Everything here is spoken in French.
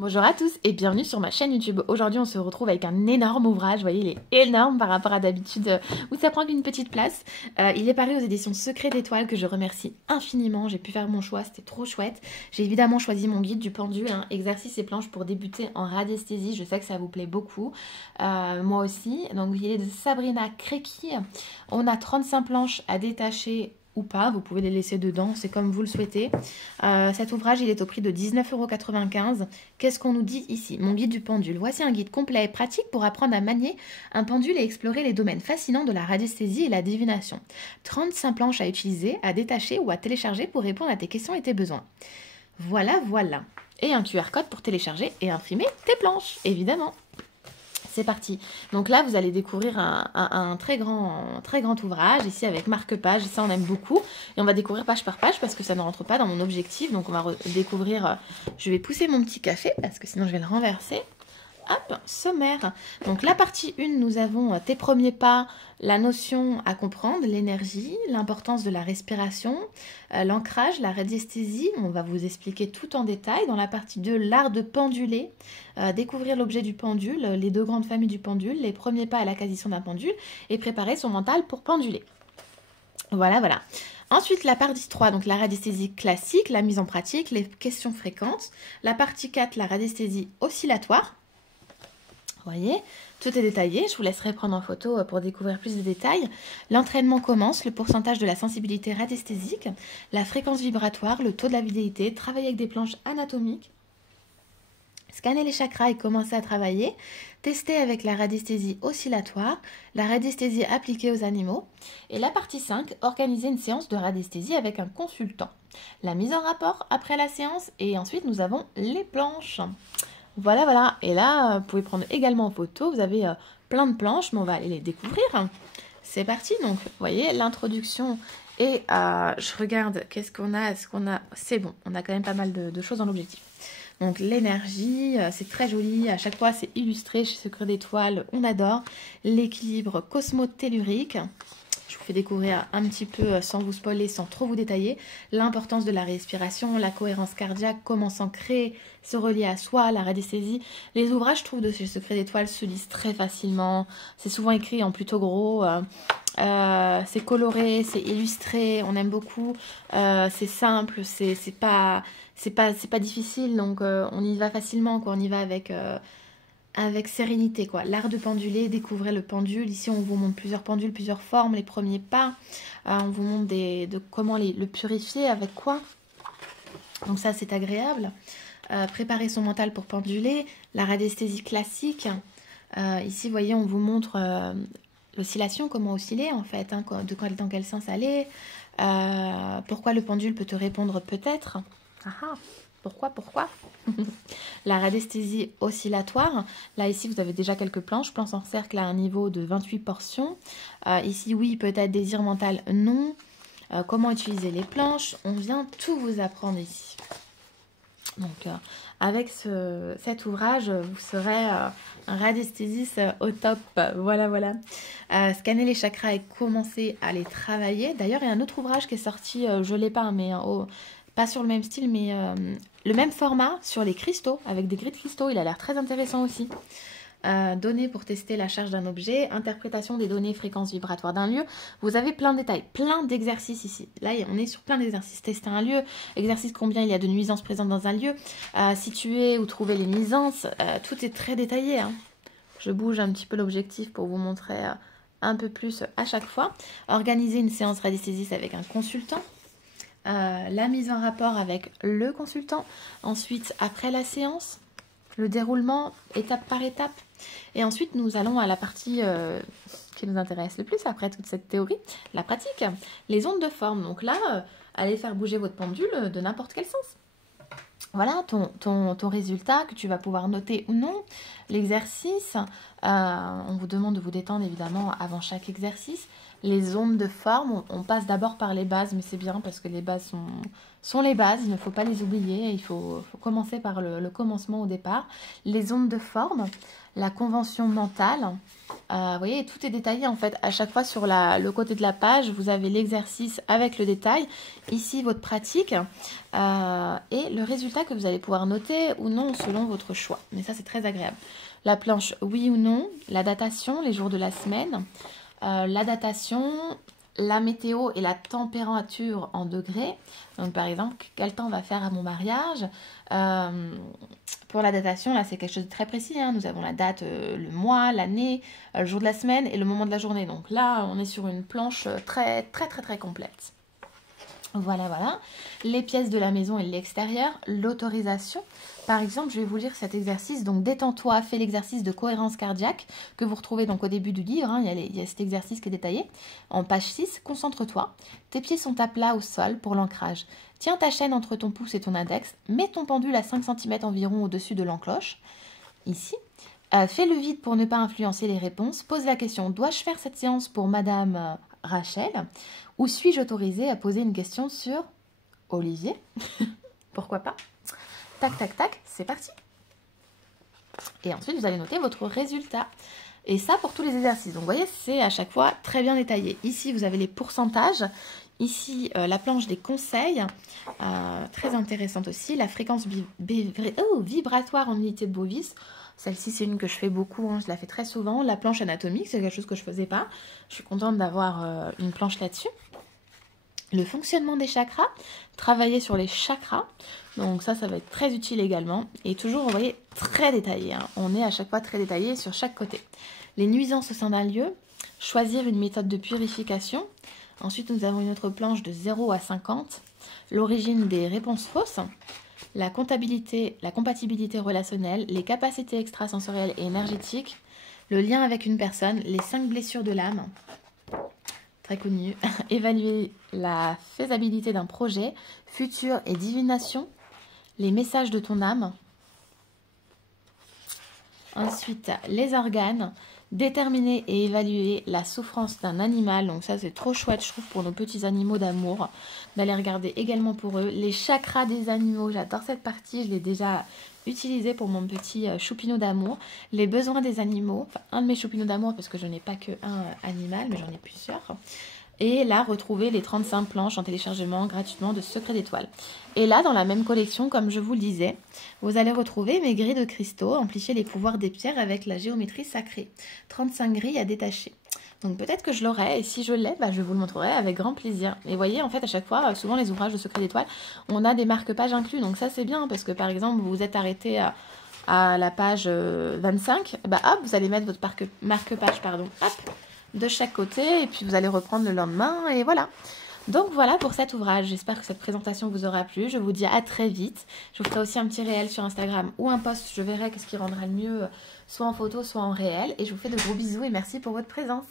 Bonjour à tous et bienvenue sur ma chaîne YouTube. Aujourd'hui on se retrouve avec un énorme ouvrage, vous voyez il est énorme par rapport à d'habitude où ça prend qu'une petite place. Il est paru aux éditions Secret d'Étoile que je remercie infiniment, j'ai pu faire mon choix, c'était trop chouette. J'ai évidemment choisi mon guide du pendule, exercices et planches pour débuter en radiesthésie, je sais que ça vous plaît beaucoup, moi aussi. Donc il est de Sabrina Crecchi, on a 35 planches à détacher ou pas, vous pouvez les laisser dedans, c'est comme vous le souhaitez. Cet ouvrage, il est au prix de 19,95 €. Qu'est-ce qu'on nous dit ici? Mon guide du pendule. Voici un guide complet et pratique pour apprendre à manier un pendule et explorer les domaines fascinants de la radiesthésie et la divination. 35 planches à utiliser, à détacher ou à télécharger pour répondre à tes questions et tes besoins. Voilà, voilà. Et un QR code pour télécharger et imprimer tes planches, évidemment. C'est parti. Donc là, vous allez découvrir un très grand ouvrage, ici avec marque-page. Ça, on aime beaucoup. Et on va découvrir page par page parce que ça ne rentre pas dans mon objectif. Donc on va découvrir... je vais pousser mon petit café parce que sinon je vais le renverser. Hop, sommaire. Donc la partie 1, nous avons tes premiers pas, la notion à comprendre, l'énergie, l'importance de la respiration, l'ancrage, la radiesthésie. On va vous expliquer tout en détail. Dans la partie 2, l'art de penduler, découvrir l'objet du pendule, les deux grandes familles du pendule, les premiers pas à l'acquisition d'un pendule et préparer son mental pour penduler. Voilà, voilà. Ensuite, la partie 3, donc la radiesthésie classique, la mise en pratique, les questions fréquentes. La partie 4, la radiesthésie oscillatoire. Vous voyez, tout est détaillé, je vous laisserai prendre en photo pour découvrir plus de détails. L'entraînement commence, le pourcentage de la sensibilité radiesthésique, la fréquence vibratoire, le taux de la vidéité, travailler avec des planches anatomiques, scanner les chakras et commencer à travailler, tester avec la radiesthésie oscillatoire, la radiesthésie appliquée aux animaux. Et la partie 5, organiser une séance de radiesthésie avec un consultant. La mise en rapport après la séance et ensuite nous avons les planches. Voilà, voilà. Et là, vous pouvez prendre également en photo. Vous avez plein de planches, mais on va aller les découvrir. C'est parti. Donc, vous voyez, l'introduction. Et je regarde, qu'est-ce qu'on a? Est-ce qu'on a... C'est bon, on a quand même pas mal de choses dans l'objectif. Donc, l'énergie, c'est très joli. À chaque fois, c'est illustré chez Secret d'Étoile. On adore. L'équilibre cosmotellurique. Je vous fais découvrir un petit peu, sans vous spoiler, sans trop vous détailler, l'importance de la respiration, la cohérence cardiaque, comment s'ancrer, se relier à soi, la radiesthésie. Les ouvrages, je trouve, de chez Secret d'Étoile se lisent très facilement. C'est souvent écrit en plutôt gros. C'est coloré, c'est illustré, on aime beaucoup. C'est simple, c'est pas difficile, donc on y va facilement, quoi. On y va avec sérénité, quoi. L'art de penduler, découvrez le pendule. Ici, on vous montre plusieurs pendules, plusieurs formes, les premiers pas. On vous montre comment le purifier, avec quoi. Donc ça, c'est agréable. Préparer son mental pour penduler. La radiesthésie classique. Ici, vous voyez, on vous montre l'oscillation, comment osciller, en fait, dans quel sens aller. Pourquoi le pendule peut te répondre peut-être. Pourquoi La radiesthésie oscillatoire. Là, ici, vous avez déjà quelques planches. Planche en cercle à un niveau de 28 portions. Ici, oui, peut-être désir mental, non. Comment utiliser les planches. On vient tout vous apprendre ici. Donc, avec cet ouvrage, vous serez un radiesthésiste au top. Voilà, voilà. Scanner les chakras et commencer à les travailler. D'ailleurs, il y a un autre ouvrage qui est sorti, je ne l'ai pas, mais pas sur le même style, mais le même format sur les cristaux, avec des gris de cristaux. Il a l'air très intéressant aussi. Données pour tester la charge d'un objet, interprétation des données fréquences vibratoires d'un lieu. Vous avez plein de détails, plein d'exercices ici. Là, on est sur plein d'exercices. Tester un lieu, exercice combien il y a de nuisances présentes dans un lieu, situer ou trouver les nuisances. Tout est très détaillé. Je bouge un petit peu l'objectif pour vous montrer un peu plus à chaque fois. Organiser une séance radiesthésiste avec un consultant. La mise en rapport avec le consultant. Ensuite, après la séance, le déroulement étape par étape. Et ensuite, nous allons à la partie qui nous intéresse le plus après toute cette théorie, la pratique. Les ondes de forme. Donc là, allez faire bouger votre pendule de n'importe quel sens. Voilà ton résultat que tu vas pouvoir noter ou non. L'exercice, on vous demande de vous détendre évidemment avant chaque exercice. les ondes de forme. On passe d'abord par les bases, mais c'est bien parce que les bases sont les bases, il ne faut pas les oublier, il faut commencer par le commencement au départ. Les ondes de forme, la convention mentale, vous voyez, tout est détaillé en fait. À chaque fois sur le côté de la page, vous avez l'exercice avec le détail. Ici, votre pratique et le résultat que vous allez pouvoir noter ou non selon votre choix. Mais ça, c'est très agréable. La planche oui ou non, la datation, les jours de la semaine, la datation, la météo et la température en degrés. Donc par exemple, quel temps on va faire à mon mariage. Pour la datation, là c'est quelque chose de très précis. Hein. Nous avons la date, le mois, l'année, le jour de la semaine et le moment de la journée. Donc là, on est sur une planche très complète. Voilà, voilà. Les pièces de la maison et l'extérieur, l'autorisation. Par exemple, je vais vous lire cet exercice. Donc, détends-toi, fais l'exercice de cohérence cardiaque que vous retrouvez donc au début du livre. Hein. Il y a cet exercice qui est détaillé. En page 6, concentre-toi. Tes pieds sont à plat au sol pour l'ancrage. Tiens ta chaîne entre ton pouce et ton index. Mets ton pendule à 5 cm environ au-dessus de l'encloche. Ici. Fais le vide pour ne pas influencer les réponses. Pose la question, dois-je faire cette séance pour Madame Rachel ou suis-je autorisée à poser une question sur Olivier? Pourquoi pas? Tac, tac, tac, c'est parti. Et ensuite, vous allez noter votre résultat. Et ça pour tous les exercices. Donc, vous voyez, c'est à chaque fois très bien détaillé. Ici, vous avez les pourcentages. Ici, la planche des conseils. Très intéressante aussi. La fréquence vibratoire en unité de Bovis. Celle-ci, c'est une que je fais beaucoup, hein, je la fais très souvent. La planche anatomique, c'est quelque chose que je ne faisais pas. Je suis contente d'avoir une planche là-dessus. Le fonctionnement des chakras, travailler sur les chakras. Donc ça va être très utile également. Et toujours, vous voyez, très détaillé. Hein. On est à chaque fois très détaillé sur chaque côté. Les nuisances au sein d'un lieu, choisir une méthode de purification. Ensuite, nous avons une autre planche de 0 à 50. L'origine des réponses fausses. La compatibilité relationnelle, les capacités extrasensorielles et énergétiques, le lien avec une personne, les 5 blessures de l'âme, très connu, évaluer la faisabilité d'un projet, futur et divination, les messages de ton âme, ensuite les organes, déterminer et évaluer la souffrance d'un animal. Donc ça, c'est trop chouette, je trouve, pour nos petits animaux d'amour. D'aller regarder également pour eux. Les chakras des animaux, j'adore cette partie. Je l'ai déjà utilisée pour mon petit choupinou d'amour. Les besoins des animaux. Enfin, un de mes choupinous d'amour, parce que je n'ai pas que un animal, mais j'en ai plusieurs. Et là, retrouver les 35 planches en téléchargement gratuitement de Secret d'étoiles. Et là, dans la même collection, comme je vous le disais, vous allez retrouver mes grilles de cristaux, amplifier les pouvoirs des pierres avec la géométrie sacrée. 35 grilles à détacher. Donc peut-être que je l'aurai, et si je l'ai, je vous le montrerai avec grand plaisir. Et vous voyez, en fait, à chaque fois, souvent les ouvrages de Secret d'étoiles, on a des marque-pages inclus. Donc ça, c'est bien, parce que par exemple, vous vous êtes arrêté à la page 25, hop, vous allez mettre votre marque-page, hop, de chaque côté, et puis vous allez reprendre le lendemain, et voilà. Donc voilà pour cet ouvrage, j'espère que cette présentation vous aura plu, je vous dis à très vite. Je vous ferai aussi un petit réel sur Instagram ou un post, je verrai qu'est-ce qui rendra le mieux, soit en photo, soit en réel, et je vous fais de gros bisous et merci pour votre présence.